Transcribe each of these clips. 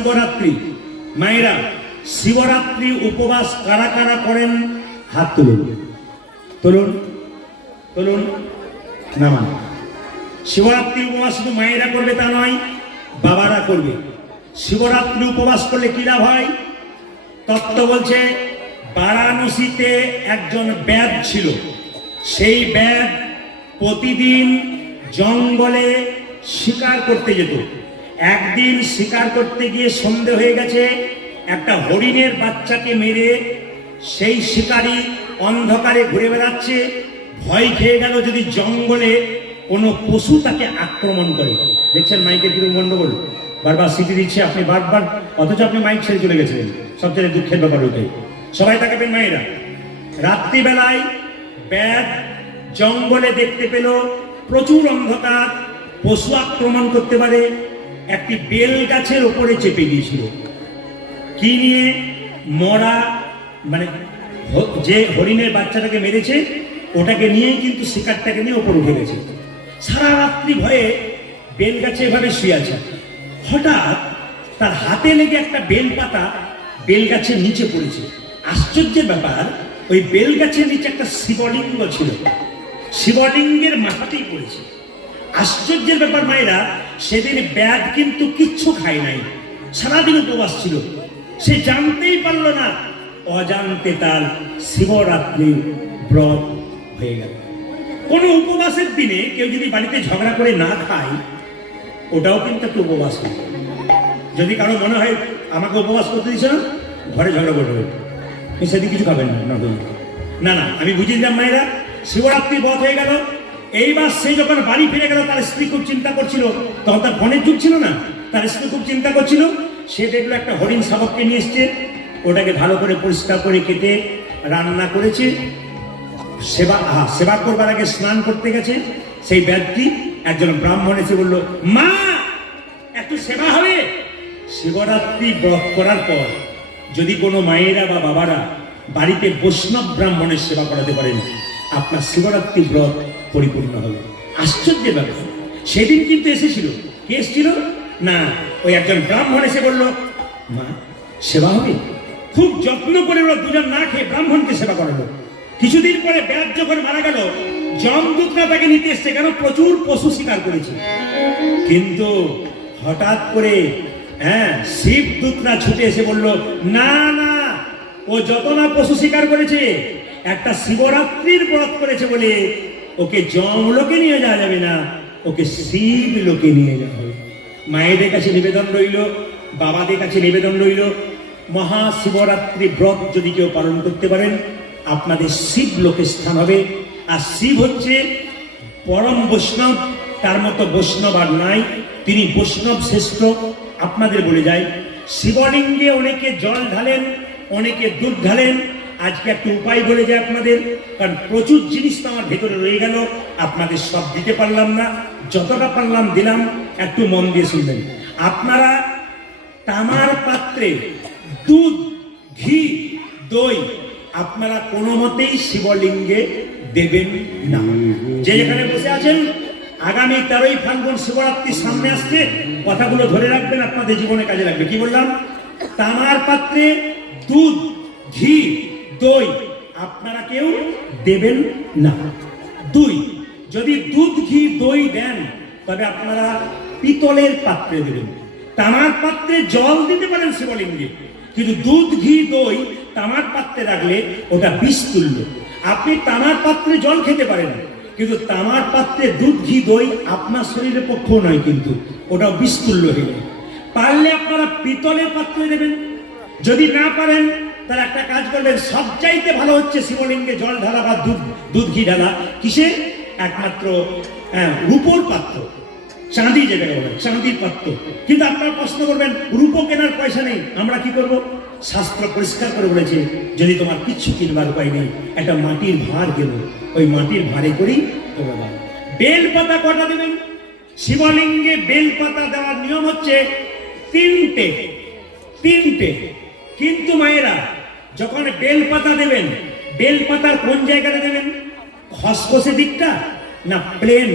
শিবরাত্রি। মায়েরা, শিবরাত্রি উপবাস কারা কারা করেন হাত তুলুন, তুলুন তুলুন। নামান। শিবরাত্রি উপবাস শুধু মায়েরা করবে তা নয়, বাবারা করবে। শিবরাত্রি উপবাস করলে কি লাভ হয়? তত্ত্ব বলছে, বারাণসীতে একজন ব্যাদ ছিল। সেই ব্যাদ প্রতিদিন জঙ্গলে শিকার করতে যেত। একদিন শিকার করতে গিয়ে সন্ধে হয়ে গেছে, একটা হরিণের বাচ্চাকে মেরে সেই শিকারী অন্ধকারে ঘুরে বেড়াচ্ছে। ভয় খেয়ে গেল যদি জঙ্গলে কোনো পশু তাকে আক্রমণ করে। দেখছেন মাইকের কিরকম গন্ডগোল, বারবার সিটি দিচ্ছে আপনি বারবার, অথচ আপনি মাইক ছেড়ে চলে গেছিলেন। সবচেয়ে দুঃখের ব্যাপার ওইটাই। সবাই তাকাবেন মায়েরা। রাত্রিবেলায় ব্যাদ জঙ্গলে দেখতে পেল প্রচুর অন্ধকার, পশু আক্রমণ করতে পারে। একটি বেল গাছের উপরে চেপে গিয়েছিল। কি নিয়ে? মরা, মানে যে হরিণের বাচ্চাটাকে মেরেছে ওটাকে নিয়েই কিন্তু শিকারটাকে নিয়ে ওপর উঠে গেছে। সারা রাত্রি ভয়ে বেল গাছে এভাবে শুয়ে আছে। হঠাৎ তার হাতে লেগে একটা বেল পাতা বেল গাছের নিচে পড়েছে। আশ্চর্যের ব্যাপার, ওই বেল গাছের নিচে একটা শিবলিঙ্গ ছিল, শিবলিঙ্গের মাথাতেই পড়েছে। আশ্চর্যের ব্যাপার মায়েরা, সেদিন ব্যাদ কিন্তু কিচ্ছু খায় নাই, সারাদিন উপবাস ছিল। সে জানতেই পারল না, অজান্তে তার শিবরাত্রি ব্রত হয়ে গেল। কোন উপবাসের দিনে কেউ যদি বাড়িতে ঝগড়া করে না খায়, ওটাও কিন্তু একটা উপবাস। যদি কারো মনে হয় আমাকে উপবাস করতে দিচ্ছে না, ঘরে ঝগড়া করবে, সেদিন কিছু খাবেন না। না না, আমি বুঝিয়ে দিলাম মায়েরা, শিবরাত্রি ব্রত হয়ে গেল। এইবার সে যখন বাড়ি ফিরে গেল, তার স্ত্রী খুব চিন্তা করছিল। তখন তার ফোনের যুগ ছিল না, তার স্ত্রী খুব চিন্তা করছিল। সে দেখলো একটা হরিণ শাবককে নিয়ে এসছে, ওটাকে ভালো করে পরিষ্কার করে কেটে রান্না করেছে। সেবা করবার আগে স্নান করতে গেছে। সেই ব্যাধটি একজন ব্রাহ্মণ এসে বলল, মা একটু সেবা হবে। শিবরাত্রি ব্রত করার পর যদি কোনো মায়েরা বা বাবারা বাড়িতে বৈষ্ণব ব্রাহ্মণের সেবা করাতে পারেন, আপনার শিবরাত্রি ব্রত পরিপূর্ণ হবে। আশ্চর্যের ব্যাপার, সেদিন কিন্তু এসেছিল। কে এসেছিল? না, ওই একজন ব্রাহ্মণ এসে বলল, মা সেবা হবে। খুব যত্ন করে ওরা দুজন না খেয়ে ব্রাহ্মণকে সেবা করালো। কিছুদিন পরে ব্যাদ যখন মারা গেল, যমদূতরা তাকে নিতে এসছে, কেন প্রচুর পশু শিকার করেছে। কিন্তু হঠাৎ করে শিবদূতরা ছুটে এসে বলল, না না, ও যত না পশু শিকার করেছে, একটা শিবরাত্রির ব্রত করেছে বলে ওকে যমলোকে নিয়ে যাওয়া যাবে না, ওকে শিব লোকে নিয়ে যাওয়া হবে। মায়েদের কাছে নিবেদন রইল, বাবাদের কাছে নিবেদন রইল, মহাশিবরাত্রি ব্রত যদি কেউ পালন করতে পারেন, আপনাদের শিব লোকে স্থান হবে। আর শিব হচ্ছে পরম বৈষ্ণব, তার মতো বৈষ্ণব আর নাই, তিনি বৈষ্ণব শ্রেষ্ঠ। আপনাদের বলে যায়, শিবলিঙ্গে অনেকে জল ঢালেন, অনেকে দুধ ঢালেন। আজকে একটা উপায় বলে যায় আপনাদের, কারণ প্রচুর জিনিস তো আমার ভেতরে রয়ে গেল, আপনাদের সব দিতে পারলাম না, যতটা পারলাম দিলাম। একটু মন দিয়ে শুনবেন। আপনারা তামার পাত্রে দুধ, ঘি, দই আপনারা কোনো মতেই শিবলিঙ্গে দেবেন না। যে যেখানে বসে আছেন, আগামী 13ই ফাল্গুন শিবরাত্রি সামনে আসছে, কথাগুলো ধরে রাখবেন, আপনাদের জীবনে কাজে লাগবে। কি বললাম? তামার পাত্রে দুধ, ঘি, দই আপনারা কেউ দেবেন না। দুই, যদি দুধ, ঘি, দই দেন, তবে আপনারা পিতলের পাত্রে দেবেন। তামার পাত্রে জল দিতে পারেন শিবলিঙ্গে, কিন্তু দুধ, ঘি, দই তামার পাত্রে রাখলে ওটা বিষ তুল্য। আপনি তামার পাত্রে জল খেতে পারেন, কিন্তু তামার পাত্রে দুধ, ঘি, দই আপনার শরীরের পক্ষেও নয়, কিন্তু ওটাও বিষ তুল্য হয়ে যাবে। পারলে আপনারা পিতলের পাত্রে দেবেন। যদি না পারেন, তাহলে একটা কাজ করবেন, সবচাইতে ভালো হচ্ছে শিবলিঙ্গে জল ঢালা বা দুধ ঘি ঢালা। কিসে? একমাত্র রূপোর পাত্র, চাঁদি যেটাকে বলে, চাঁদির পাত্র। কিন্তু আপনারা প্রশ্ন করবেন, রূপো কেনার পয়সা নেই, আমরা কি করব? শাস্ত্র পরিষ্কার করে বলেছে, যদি তোমার কিচ্ছু কিনবার উপায় নেই, একটা মাটির ভাঁড় কেন, ওই মাটির ভাঁড়ে করেই তোমরা দাও। বেল পাতা কটা দেবেন? শিবলিঙ্গে বেল পাতা দেওয়ার নিয়ম হচ্ছে তিনটে। কিন্তু মায়েরা, যখন বেল পাতা দেবেন, বেল পাতার কোন জায়গাটা দেবেন? খসখসে দিকটা না প্লেন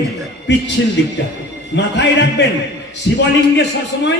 পিচ্ছিল দিকটা? মাথায় রাখবেন, শিবলিঙ্গে সবসময়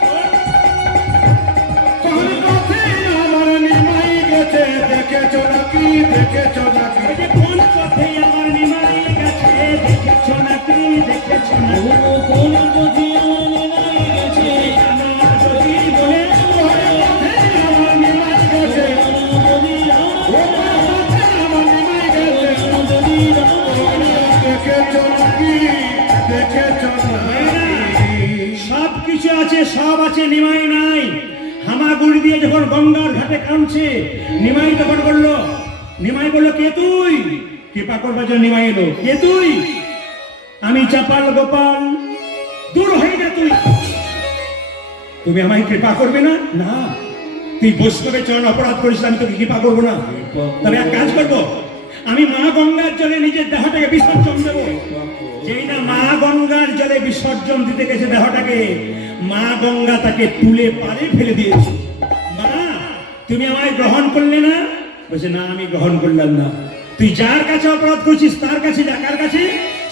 দেখেছো নাকি ওই যে কোন পথে আমার নিমাই গেছে দেখেছো নাকি দেখেছো না কোন পথে আমার নিমাই গেছে আমার যদি বলে আমার নিমাই গেছে দেখেছো নাকি দেখেছো নাকি সব কিছু আছে সব আছে নিমাই নাই হামাগুড়ি দিয়ে যখন গঙ্গার ঘাটে কাঁদছে নিমাই তখন বললো নিমাই বললো কে তুই কৃপা করবার জন্য নিমাই এলো কে তুই আমি চাপাল গোপাল দূর হয়ে যা তুই তুমি আমায় কৃপা করবে না না তুই বৈষ্ণবের চরণ অপরাধ করেছিস আমি তোকে কৃপা করবো না তবে এক কাজ করবো আমি মা গঙ্গার জলে নিজের দেহটাকে বিসর্জন দেবো যেই না মা গঙ্গার জলে বিসর্জন দিতে গেছে দেহটাকে মা গঙ্গা তাকে তুলে পারে ফেলে দিয়েছে মা তুমি আমায় গ্রহণ করলে না বলছে না আমি গ্রহণ করলাম না তুই যার কাছে অপরাধ করছিস তার কাছে যা কার কাছে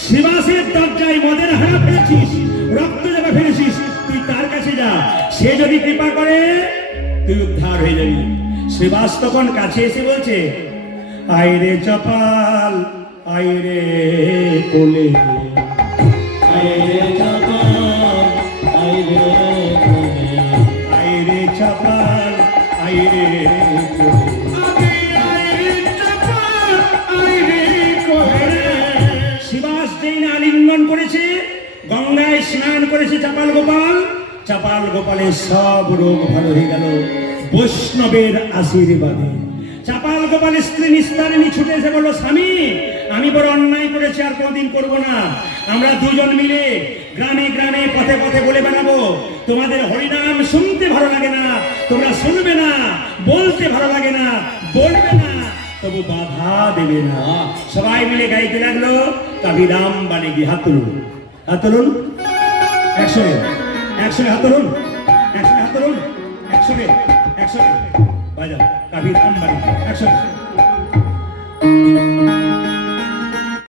শিবাসের দরজায় মদের হাড়া ফেলেছিস রক্ত যাবে ফেলেছিস তুই তার কাছে যা সে যদি কৃপা করে তুই উদ্ধার হয়ে যাবি শিবাস তখন কাছে এসে বলছে আইরে চপাল আইরে কোলে আইরে চাপাল আইরে কোলে আইরে চপাল আইরে কোলে শিবাস যেই না আলিঙ্গন করেছে গঙ্গায় স্নান করেছে চাপাল গোপালের সব রোগ ভালো হয়ে গেল বৈষ্ণবের আশীর্বাদে চাপাল গোপালের স্ত্রী নিস্তারিণী ছুটে এসে বললো স্বামী আমি বড় অন্যায় করেছি আর কোনোদিন করবো না আমরা দুজন মিলে গ্রামে গ্রামে পথে পথে বলে বেড়াবো তোমাদের হরিনাম শুনতে ভালো লাগে না তোমরা শুনবে না বলতে ভালো লাগে না বলবে না তবু বাধা দেবে না সবাই মিলে গাইতে লাগলো কাবিরাম বানে গিয়ে হাত তুলুন একসঙ্গে একসঙ্গে হাত তুলুন একসঙ্গে হাত তুলুন একসঙ্গে বাজাও কাবিরাম বানে